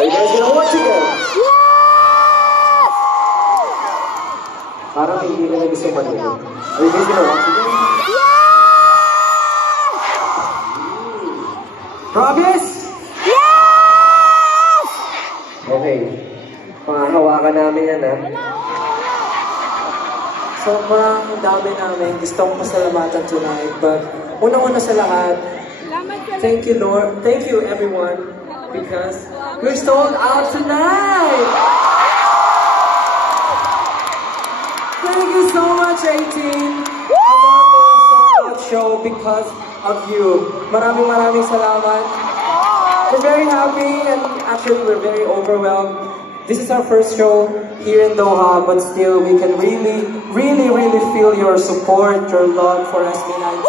Are you guys gonna watch again? Yes! Parang hindi na gusto manood. Are you guys gonna watch again? Yes! Promise? Yes! Okay. Pangahawakan namin yan, ha? Sobrang dami namin gustong pasalamatan tonight. But unang-una sa lahat, thank you, Lord. Thank you, everyone. Because we're sold out tonight! Thank you so much, 18! I love the sold out show because of you. Maraming salamat. We're very happy and actually we're very overwhelmed. This is our first show here in Doha, but still we can really feel your support, your love for SB19.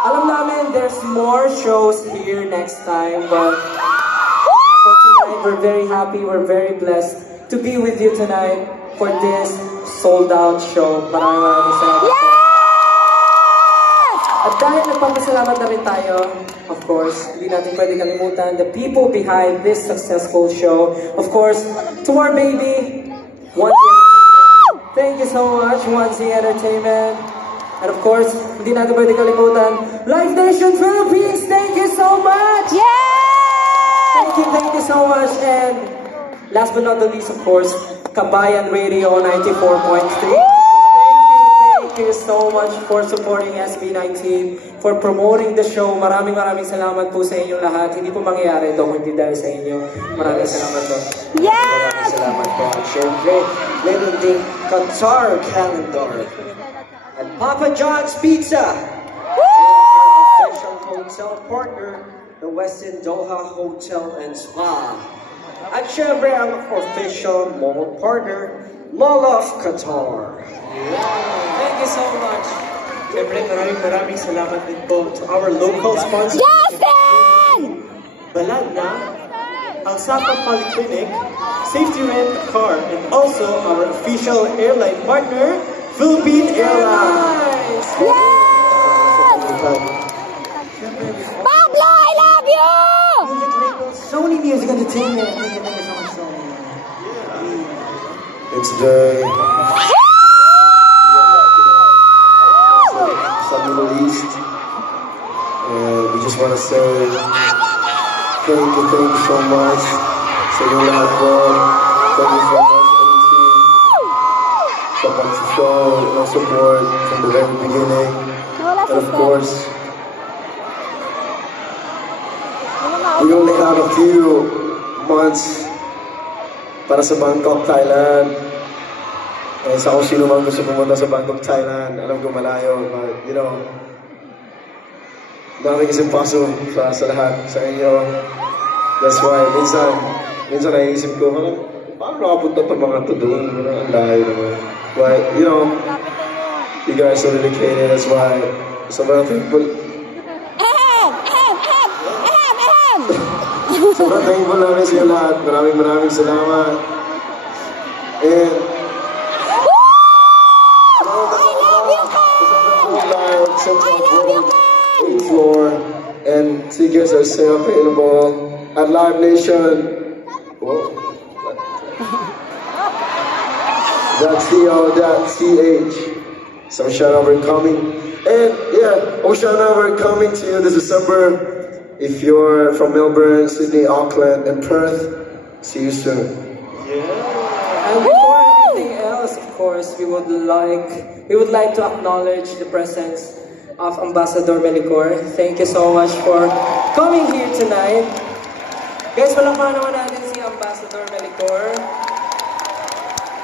Alam namin there's more shows here next time, but for tonight we're very happy, we're very blessed to be with you tonight for this sold out show. Maraming salamat. At dahil nagpapasalamat na rin tayo, of course, hindi natin pwede kalimutan the people behind this successful show. Of course, to our baby, Onesie Entertainment. Thank you so much, Onesie Entertainment. And of course, hindi natin pwede kalimutan Live Nation Philippines. Thank you so much! Yes! Thank you so much. And last but not the least, of course, Kabayan Radio 94.3. Thank you so much for supporting SB19, for promoting the show. Maraming salamat po sa inyong lahat. Hindi po mangyayari ito kung hindi dahil sa inyo. Maraming salamat po. Yes! Maraming salamat po. At syempre, meron ding Qatar Calendar at Papa John's Pizza. And our official hotel partner, the Westin Doha Hotel and Spa. At syempre, ang official mall partner, Mall of Qatar. Thank you so much. Siyempre, maraming salamat din po to our local sponsors. Justin! Baladna, Alsapa Polyclinic, Safety Rent a Car, and also our official airline partner, Philippine Airlines. Yes! Pablo, I love you! Music label, Sony Music Entertainment. Thank you so much, Sony. It's the Middle East, and we just want to say thank you so much. Sa inyong lahat po. Thank you so much, sa pag-show, no support from the very beginning. And of course, we only have a few months para sa Bangkok, Thailand. Eh, sa kung sino man gusto pumunta sa Bangkok, Thailand, alam ko malayo, but you know, nothing is impossible sa lahat, sa inyo. That's why, minsan naisip ko, paano nakapunta itong mga to doon? Ang layo naman. But, you know, you guys are dedicated, that's why, sobrang thankful. Sobrang thankful namin sa inyo lahat. Maraming salamat. And, floor, and tickets are still available at Live Nation. .co.ch. So Oceana, we're coming, and yeah, Oceana, we're coming to you this December. If you're from Melbourne, Sydney, Auckland, and Perth, see you soon. Yeah. And before anything else, of course, we would like to acknowledge the presence of Ambassador Melicor. Thank you so much for coming here tonight. Guys, palakpakan naman natin si Ambassador Melicor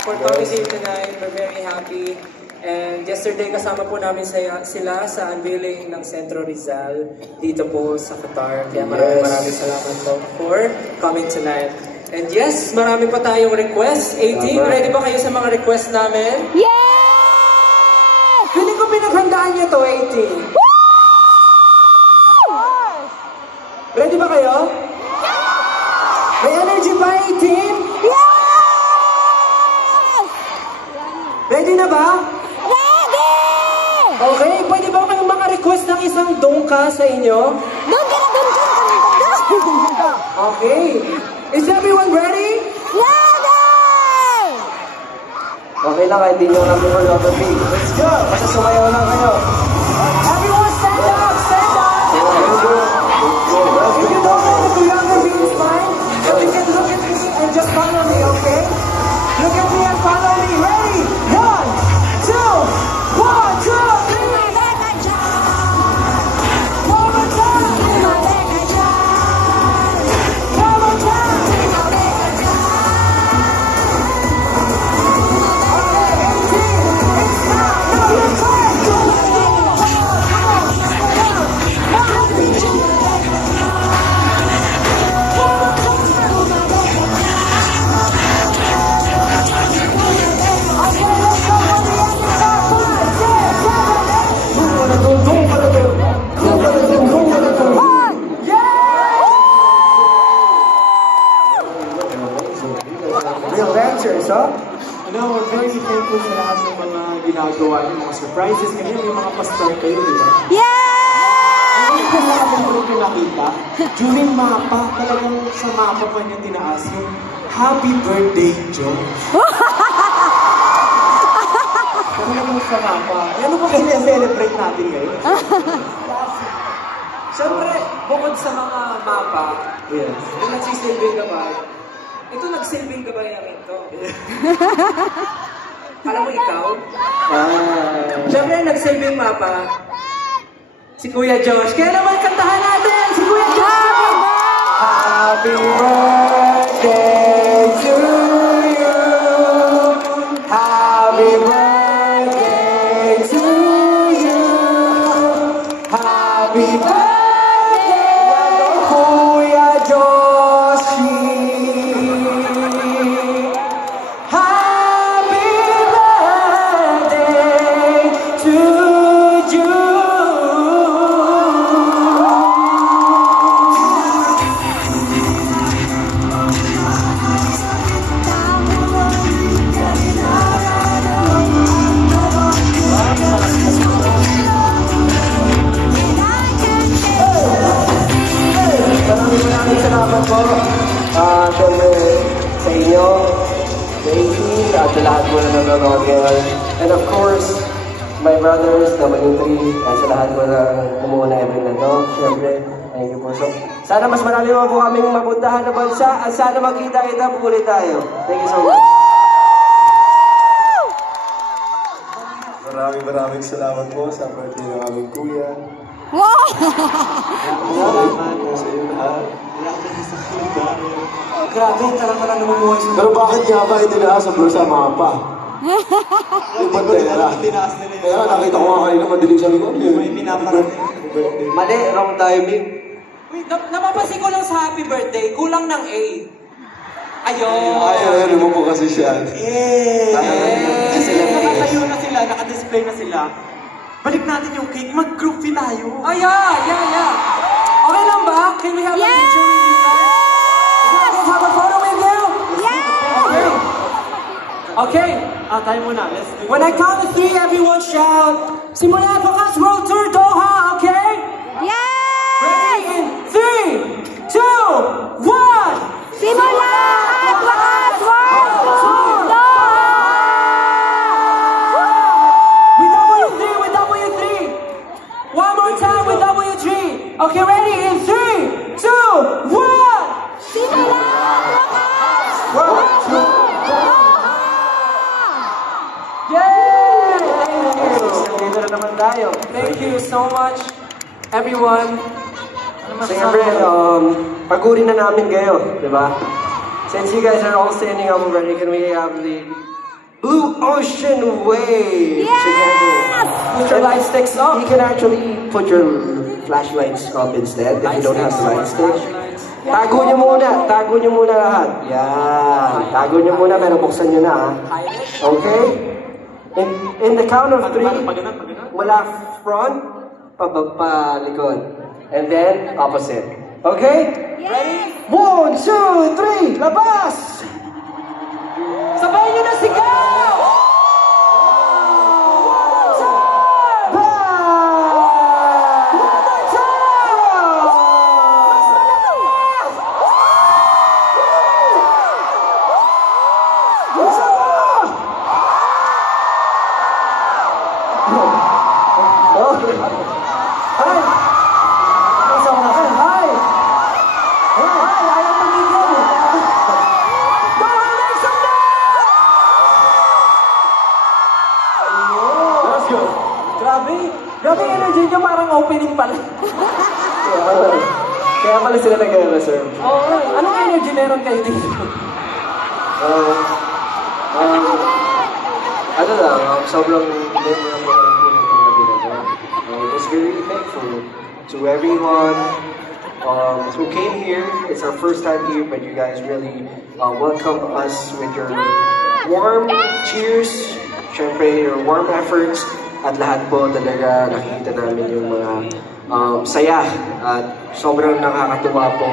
for coming here tonight. We're very happy. And yesterday kasama po namin sila sa unveiling ng Centro Rizal dito po sa Qatar. Kaya maraming salamat po for coming tonight. And yes, marami pa tayong request. 18, ready ba kayo sa mga request namin? Yes! Feeling ko pinaghandaan niyo to, 18. Ready ba kayo? May energy ba, 18? Yes! Ready na ba? Ready! Okay, pwede ba kayong maka-request ng isang dongka sa inyo? Doon ka na, doon ka na, doon ka na. Okay. Is everyone ready? Ready! Okay lang, kahit di nyo namin for love and beat. Let's go! Basta sumayaw lang kayo. Everyone stand up, stand up. If you don't know the younger me is fine, but you can look at me and just follow me, okay? Look at me and follow me. Ready? 1, 2, 1, 2, 3. One more time. One more time. Okay, 18. It's time. Now your turn. Come on. Real dancers, huh? We're very thankful sa lahat ng mga ginagawa niyo, mga surprises. Kanina may mga pastor kayo, di ba? Yeah! Ang kasama ko rin nakita, during mapa, talagang sa mapa pa niya tinaas yung Happy Birthday, Joe. Talagang sa mapa. Ano ba kaya-celebrate natin ngayon? Siyempre, bukod sa mga mapa, Yes. yung nagsisilbing gabay, ito nagsilbing gabay namin to. Alam mo ikaw? Siyempre, nagsilbing mapa, si Kuya Josh. Kaya naman kantahan natin si Kuya Josh! Happy birthday to you. Happy birthday to you. Happy birthday, Kuya Joshi. Happy birthday to you. Maraming salamat po. Siyempre sa inyo, Daisy, at sa lahat po na nanonood ngayon. And of course, my brothers, W3, at sa lahat po na kumuha na event na to. Siyempre, thank you po. So, sana mas marami mo po kaming mapuntahan na bansa at sana magkita-kita po ulit tayo. Thank you so much. Maraming salamat po sa birthday ng aming kuya. Wow! Salamat po sa iyo lahat. Grabe, talaga na namumuhay sa Pero bakit nga ba itinaas ang bulsa mapa? Yung bantay nila. Kaya nakita ko nga kanina madilim sa likod. May pinaparating. Mali, wrong timing. Wait, napapansin ko lang sa happy birthday, kulang ng A. Ayun! Ayun, lumupo kasi siya. Nakatayo na sila, naka-display na sila. Balik natin yung cake, mag-groupie tayo. Oh, yeah. Okay lang ba? Can we have a picture with you guys? Can we have a photo with you? Okay. Tayo muna, let's do it. When I count to 3, everyone shout, Simula Bakas World Tour Doha, okay? Yeah! Ready? In 3, 2, 1! Simula at wakas World Tour Doha! With W3. One more time with W3. Okay, ready? In 3, 2, 1! Simula at wakas World Tour Doha! Yay! Dito na naman tayo. Thank you so much, everyone. Siyempre, pagurin na namin kayo, di ba? Since you guys are all standing up already, can we have the Blue Ocean Wave together? Put your light sticks up. You can actually put your flashlights up instead if you don't have the light sticks. Tago nyo muna lahat. Yan. Tago nyo muna pero buksan nyo na, ha? Okay? In the count of 3, wala front, palikod. And then, opposite. Okay? Ready? 1, 2, 3, labas! Sabay nyo na sigaw! opening pala. Kaya pala sila nag-reserve. Oo, anong energy meron kayo dito? Ano lang, sobrang memorable ang ginagawa. Just very thankful to everyone who came here. It's our first time here, but you guys really welcome us with your warm cheers, syempre your warm efforts, at lahat po talaga nakikita namin yung mga saya at sobrang nakakatuwa po.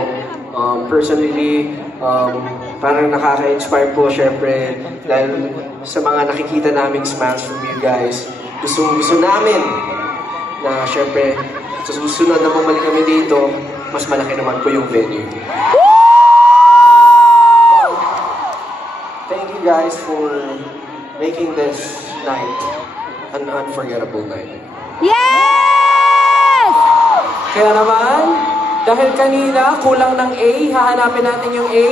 Personally, parang nakaka-inspire po syempre dahil sa mga nakikita naming smiles from you guys. Gusto namin na syempre sa susunod na bumalik kami dito, mas malaki naman po yung venue. Thank you guys for making this night an unforgettable night. Yes! Kaya naman, dahil kanina kulang ng A, hahanapin natin yung A.